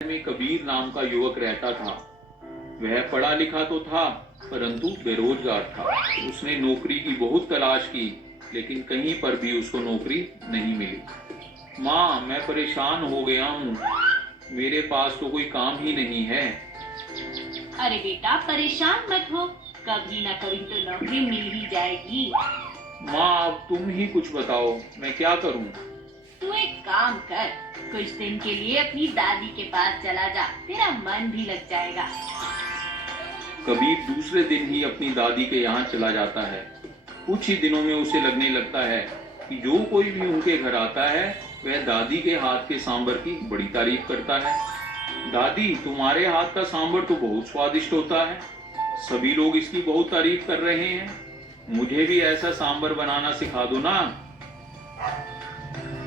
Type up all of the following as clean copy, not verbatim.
में कबीर नाम का युवक रहता था। वह पढ़ा लिखा तो था, परंतु बेरोजगार था। उसने नौकरी की बहुत तलाश की, लेकिन कहीं पर भी उसको नौकरी नहीं मिली। माँ, मैं परेशान हो गया हूँ। मेरे पास तो कोई काम ही नहीं है। अरे बेटा, परेशान मत हो, कभी ना कभी तो नौकरी मिल ही जाएगी। माँ, अब तुम ही कुछ बताओ, मैं क्या करूँ? तू एक काम कर, कुछ दिन के लिए अपनी दादी के पास चला जा, तेरा मन भी लग जाएगा। कबीर दूसरे दिन ही अपनी दादी के यहाँ चला जाता है। कुछ ही दिनों में उसे लगने लगता है कि जो कोई भी उनके घर आता है, वह दादी के हाथ के सांबर की बड़ी तारीफ करता है। दादी, तुम्हारे हाथ का सांबर तो बहुत स्वादिष्ट होता है। सभी लोग इसकी बहुत तारीफ कर रहे हैं। मुझे भी ऐसा सांबर बनाना सिखा दो ना।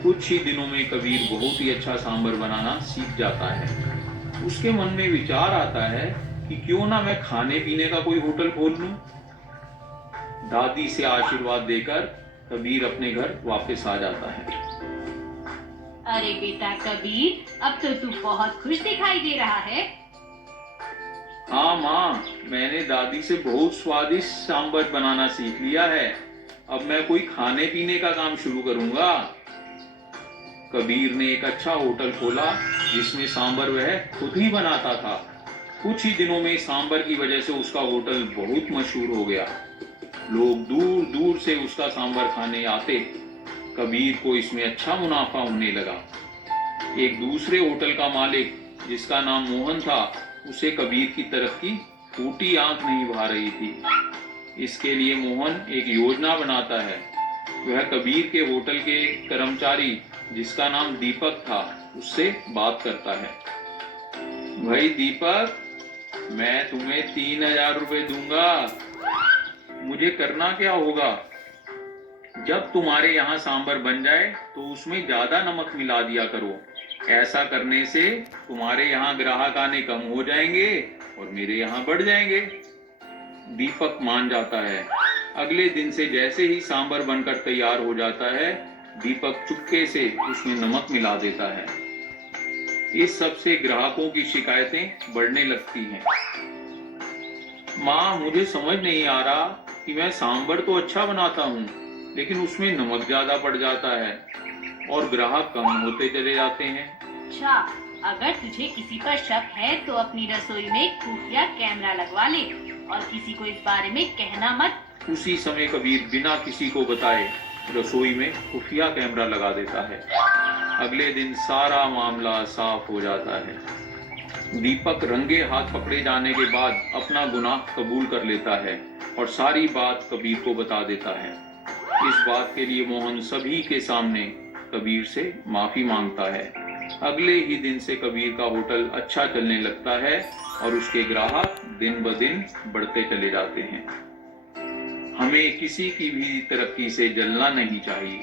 कुछ ही दिनों में कबीर बहुत ही अच्छा सांबर बनाना सीख जाता है। उसके मन में विचार आता है कि क्यों ना मैं खाने पीने का कोई होटल खोल लूं। दादी से आशीर्वाद देकर कबीर अपने घर वापस आ जाता है। अरे बेटा कबीर, अब तो तू बहुत खुश दिखाई दे रहा है। हाँ माँ, मैंने दादी से बहुत स्वादिष्ट सांबर बनाना सीख लिया है। अब मैं कोई खाने पीने का काम शुरू करूंगा। कबीर ने एक अच्छा होटल खोला, जिसमें सांबर वह खुद ही बनाता था। कुछ ही दिनों में सांबर की वजह से उसका होटल बहुत मशहूर हो गया। लोग दूर दूर से उसका सांबर खाने आते। कबीर को इसमें अच्छा मुनाफा होने लगा। एक दूसरे होटल का मालिक, जिसका नाम मोहन था, उसे कबीर की तरफ की फूटी आंख नहीं भा रही थी। इसके लिए मोहन एक योजना बनाता है। वह कबीर के होटल के कर्मचारी, जिसका नाम दीपक था, उससे बात करता है। भाई दीपक, मैं तुम्हें 3,000 रुपए दूंगा। मुझे करना क्या होगा? जब तुम्हारे यहाँ सांबर बन जाए तो उसमें ज्यादा नमक मिला दिया करो। ऐसा करने से तुम्हारे यहाँ ग्राहक आने कम हो जाएंगे और मेरे यहाँ बढ़ जाएंगे। दीपक मान जाता है। अगले दिन से जैसे ही सांबर बनकर तैयार हो जाता है, दीपक चुपके से उसमें नमक मिला देता है। इस सब से ग्राहकों की शिकायतें बढ़ने लगती हैं। माँ, मुझे समझ नहीं आ रहा कि मैं सांबर तो अच्छा बनाता हूँ, लेकिन उसमें नमक ज्यादा पड़ जाता है और ग्राहक कम होते चले जाते हैं। अच्छा, अगर तुझे किसी पर शक है तो अपनी रसोई में खुफिया कैमरा लगवा ले और किसी को इस बारे में कहना मत। उसी समय कबीर बिना किसी को बताए रसोई में खुफिया कैमरा लगा देता है। अगले दिन सारा मामला साफ हो जाता है। दीपक रंगे हाथ पकड़े जाने के बाद अपना गुनाह कबूल कर लेता है और सारी बात कबीर को बता देता है। इस बात के लिए मोहन सभी के सामने कबीर से माफी मांगता है। अगले ही दिन से कबीर का होटल अच्छा चलने लगता है और उसके ग्राहक दिन ब दिन बढ़ते चले जाते हैं। हमें किसी की भी तरक्की से जलना नहीं चाहिए।